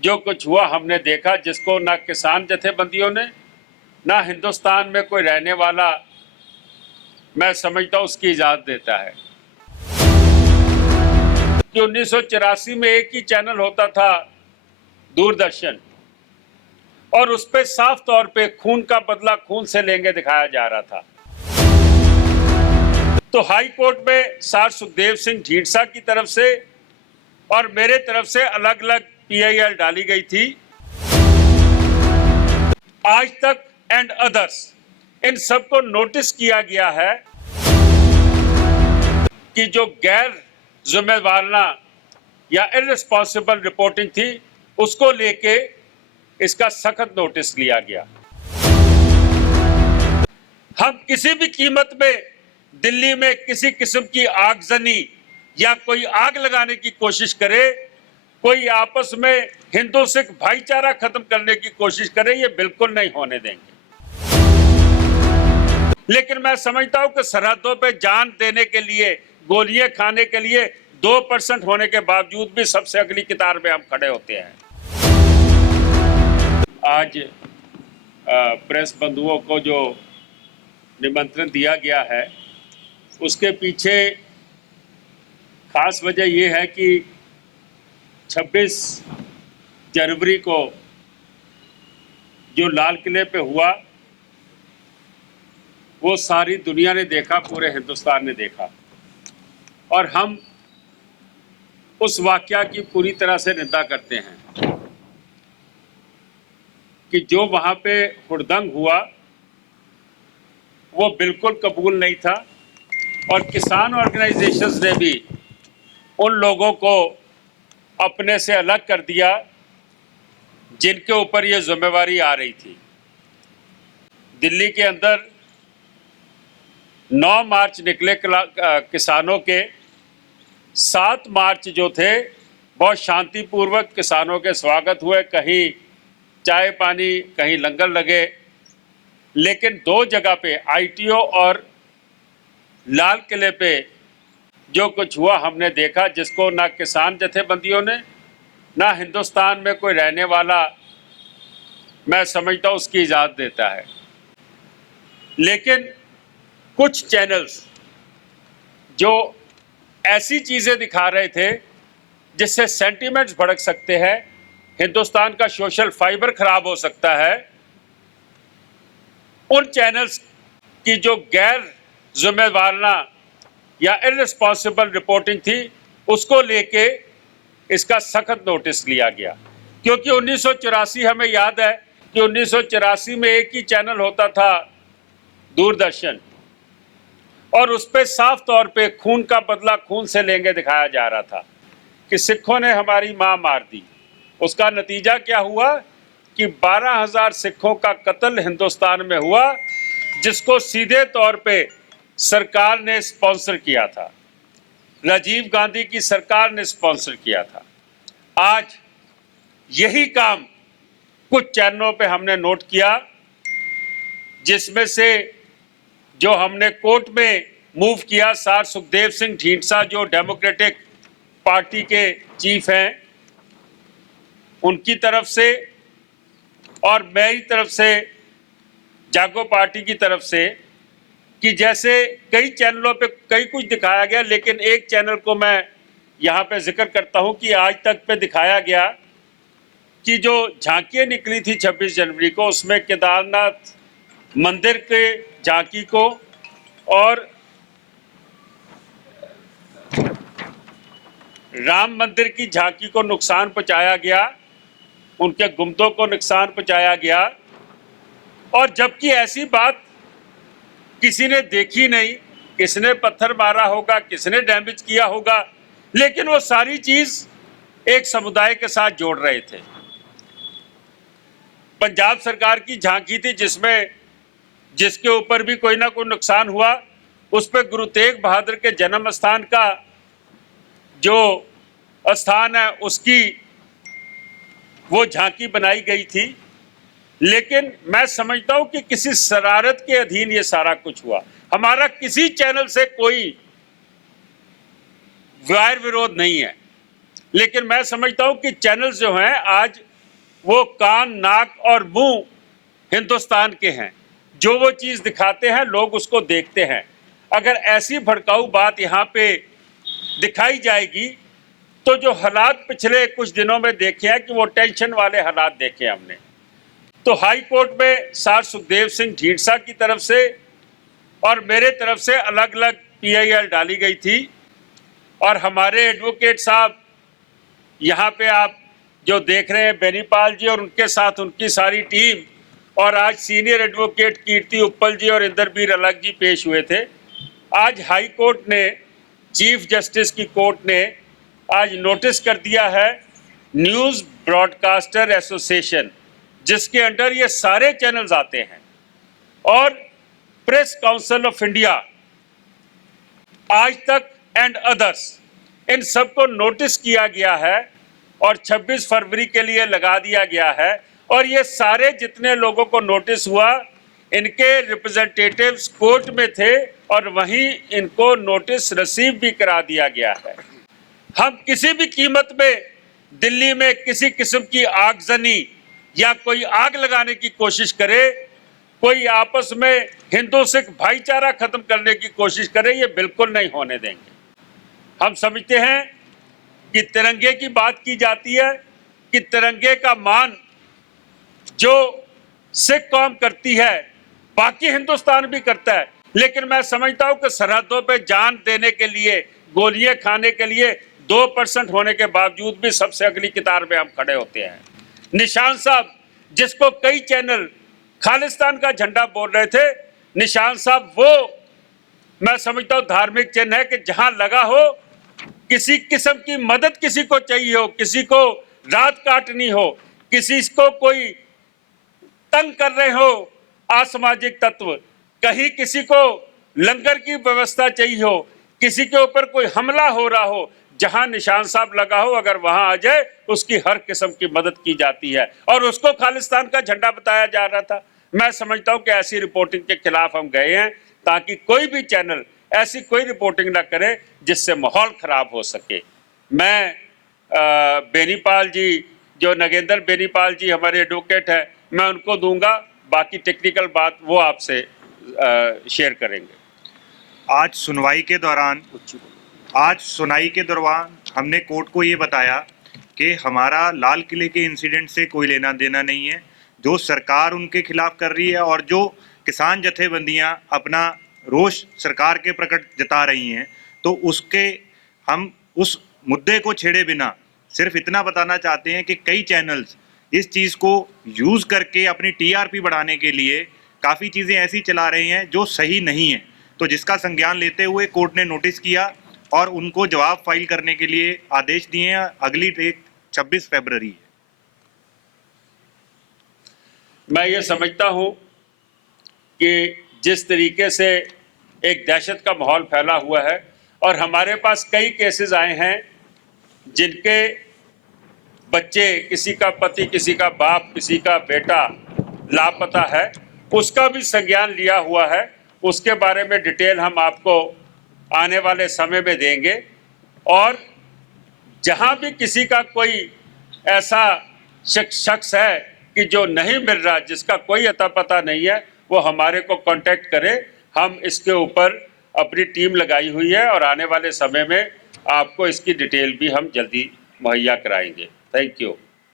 जो कुछ हुआ हमने देखा, जिसको ना किसान जथेबंदियों ने, ना हिंदुस्तान में कोई रहने वाला मैं समझता हूं उसकी इजाजत देता है कि 1984 में एक ही चैनल होता था, दूरदर्शन, और उस पर साफ तौर पे खून का बदला खून से लेंगे दिखाया जा रहा था। तो हाई कोर्ट में सर सुखदेव सिंह ढींडसा की तरफ से और मेरे तरफ से अलग अलग PIL डाली गई थी। आज तक एंड अदर्स, इन सबको नोटिस किया गया है कि जो गैर जिम्मेवाराना या इररिस्पॉन्सिबल रिपोर्टिंग थी उसको लेके इसका सख्त नोटिस लिया गया। हम किसी भी कीमत में दिल्ली में किसी किस्म की आगजनी या कोई आग लगाने की कोशिश करे, कोई आपस में हिंदू सिख भाईचारा खत्म करने की कोशिश करे, ये बिल्कुल नहीं होने देंगे। लेकिन मैं समझता हूं कि सरहदों पे जान देने के लिए, गोलियां खाने के लिए 2% होने के बावजूद भी सबसे अगली कतार में हम खड़े होते हैं। आज प्रेस बंधुओं को जो निमंत्रण दिया गया है उसके पीछे खास वजह यह है कि 26 जनवरी को जो लाल किले पे हुआ वो सारी दुनिया ने देखा, पूरे हिंदुस्तान ने देखा, और हम उस वाकया की पूरी तरह से निंदा करते हैं कि जो वहाँ पे हुड़दंग हुआ वो बिल्कुल कबूल नहीं था। और किसान ऑर्गेनाइजेशंस ने भी उन लोगों को अपने से अलग कर दिया जिनके ऊपर ये जिम्मेवारी आ रही थी। दिल्ली के अंदर 9 मार्च निकले किसानों के, 7 मार्च जो थे बहुत शांतिपूर्वक किसानों के स्वागत हुए, कहीं चाय पानी, कहीं लंगर लगे। लेकिन 2 जगह पे ITO और लाल किले पे जो कुछ हुआ हमने देखा, जिसको ना किसान जथेबंदियों ने, ना हिंदुस्तान में कोई रहने वाला मैं समझता हूं उसकी इजाजत देता है। लेकिन कुछ चैनल्स जो ऐसी चीजें दिखा रहे थे जिससे सेंटीमेंट्स भड़क सकते हैं, हिंदुस्तान का सोशल फाइबर खराब हो सकता है, उन चैनल्स की जो गैर जिम्मेवाराना या इररिस्पॉन्सिबल रिपोर्टिंग थी उसको लेके इसका सख्त नोटिस लिया गया। क्योंकि 1984 हमें याद है कि 1984 में एक ही चैनल होता था, दूरदर्शन, और उस पर साफ तौर पे खून का बदला खून से लेंगे दिखाया जा रहा था कि सिखों ने हमारी मां मार दी। उसका नतीजा क्या हुआ कि 12,000 सिखों का कत्ल हिंदुस्तान में हुआ, जिसको सीधे तौर पे सरकार ने स्पॉन्सर किया था, राजीव गांधी की सरकार ने स्पॉन्सर किया था। आज यही काम कुछ चैनलों पे हमने नोट किया, जिसमें से जो हमने कोर्ट में मूव किया, सर सुखदेव सिंह ढींडसा जो डेमोक्रेटिक पार्टी के चीफ हैं, उनकी तरफ से और मेरी तरफ से, जागो पार्टी की तरफ से, कि जैसे कई चैनलों पे कई कुछ दिखाया गया, लेकिन एक चैनल को मैं यहाँ पे जिक्र करता हूँ कि आज तक पे दिखाया गया कि जो झांकियाँ निकली थी 26 जनवरी को, उसमें केदारनाथ मंदिर के झांकी को और राम मंदिर की झांकी को नुकसान पहुंचाया गया, उनके गुम्बदों को नुकसान पहुंचाया गया। और जबकि ऐसी बात किसी ने देखी नहीं, किसने पत्थर मारा होगा, किसने डैमेज किया होगा, लेकिन वो सारी चीज एक समुदाय के साथ जोड़ रहे थे। पंजाब सरकार की झांकी थी जिसके ऊपर भी कोई ना कोई नुकसान हुआ, उस पर गुरु तेग बहादुर के जन्म स्थान का जो स्थान है उसकी वो झांकी बनाई गई थी। लेकिन मैं समझता हूं कि किसी शरारत के अधीन ये सारा कुछ हुआ। हमारा किसी चैनल से कोई वैर विरोध नहीं है, लेकिन मैं समझता हूं कि चैनल्स जो हैं आज वो कान, नाक और मुंह हिंदुस्तान के हैं। जो वो चीज़ दिखाते हैं लोग उसको देखते हैं। अगर ऐसी भड़काऊ बात यहाँ पे दिखाई जाएगी तो जो हालात पिछले कुछ दिनों में देखे हैं कि वो टेंशन वाले हालात देखे हमने। तो हाई कोर्ट में सार सुखदेव सिंह ढींढसा की तरफ से और मेरे तरफ से अलग अलग PIL डाली गई थी और हमारे एडवोकेट साहब यहाँ पे आप जो देख रहे हैं बेनीपाल जी और उनके साथ उनकी सारी टीम और आज सीनियर एडवोकेट कीर्ति उप्पल जी और इंदरबीर अलग जी पेश हुए थे। आज हाई कोर्ट ने, चीफ जस्टिस की कोर्ट ने आज नोटिस कर दिया है न्यूज़ ब्रॉडकास्टर एसोसिएशन, जिसके अंडर ये सारे चैनल्स आते हैं, और प्रेस काउंसिल ऑफ इंडिया, आज तक एंड अदर्स, इन सबको नोटिस किया गया है और 26 फरवरी के लिए लगा दिया गया है। और ये सारे जितने लोगों को नोटिस हुआ, इनके रिप्रेजेंटेटिव्स कोर्ट में थे और वहीं इनको नोटिस रिसीव भी करा दिया गया है। हम किसी भी कीमत में दिल्ली में किसी किस्म की आगजनी या कोई आग लगाने की कोशिश करे, कोई आपस में हिंदू सिख भाईचारा खत्म करने की कोशिश करे, ये बिल्कुल नहीं होने देंगे। हम समझते हैं कि तिरंगे की बात की जाती है कि तिरंगे का मान जो सिख कौम करती है बाकी हिंदुस्तान भी करता है, लेकिन मैं समझता हूं कि सरहदों पे जान देने के लिए, गोलियां खाने के लिए 2% होने के बावजूद भी सबसे अगली कतार में हम खड़े होते हैं। निशान साहब, जिसको कई चैनल खालिस्तान का झंडा बोल रहे थे, निशान साहब वो मैं समझता हूं धार्मिक चिन्ह है कि जहां लगा हो, किसी किस्म की मदद किसी को चाहिए हो, किसी को रात काटनी हो, किसी को कोई तंग कर रहे हो असामाजिक तत्व, कहीं किसी को लंगर की व्यवस्था चाहिए हो, किसी के ऊपर कोई हमला हो रहा हो, जहां निशान साहब लगा हो अगर वहां आ जाए उसकी हर किस्म की मदद की जाती है और उसको खालिस्तान का झंडा बताया जा रहा था। मैं समझता हूं कि ऐसी रिपोर्टिंग के खिलाफ हम गए हैं ताकि कोई भी चैनल ऐसी कोई रिपोर्टिंग ना करे जिससे माहौल खराब हो सके। मैं बेनीपाल जी, जो नगेंद्र बेनीपाल जी हमारे एडवोकेट हैं, मैं उनको दूंगा, बाकी टेक्निकल बात वो आपसे शेयर करेंगे। आज सुनवाई के दौरान हमने कोर्ट को ये बताया कि हमारा लाल किले के इंसिडेंट से कोई लेना देना नहीं है। जो सरकार उनके खिलाफ कर रही है और जो किसान जथेबंदियां अपना रोष सरकार के प्रकट जता रही हैं, तो उसके हम उस मुद्दे को छेड़े बिना सिर्फ इतना बताना चाहते हैं कि कई चैनल्स इस चीज़ को यूज़ करके अपनी TRP बढ़ाने के लिए काफ़ी चीज़ें ऐसी चला रहे हैं जो सही नहीं है। तो जिसका संज्ञान लेते हुए कोर्ट ने नोटिस किया और उनको जवाब फाइल करने के लिए आदेश दिए हैं। अगली डेट 26 फरवरी है। मैं ये समझता हूँ कि जिस तरीके से एक दहशत का माहौल फैला हुआ है और हमारे पास कई केसेस आए हैं जिनके बच्चे, किसी का पति, किसी का बाप, किसी का बेटा लापता है, उसका भी संज्ञान लिया हुआ है। उसके बारे में डिटेल हम आपको आने वाले समय में देंगे और जहां भी किसी का कोई ऐसा शख्स है कि जो नहीं मिल रहा, जिसका कोई अता पता नहीं है, वो हमारे को कांटेक्ट करे। हम इसके ऊपर अपनी टीम लगाई हुई है और आने वाले समय में आपको इसकी डिटेल भी हम जल्दी मुहैया कराएंगे। Thank you.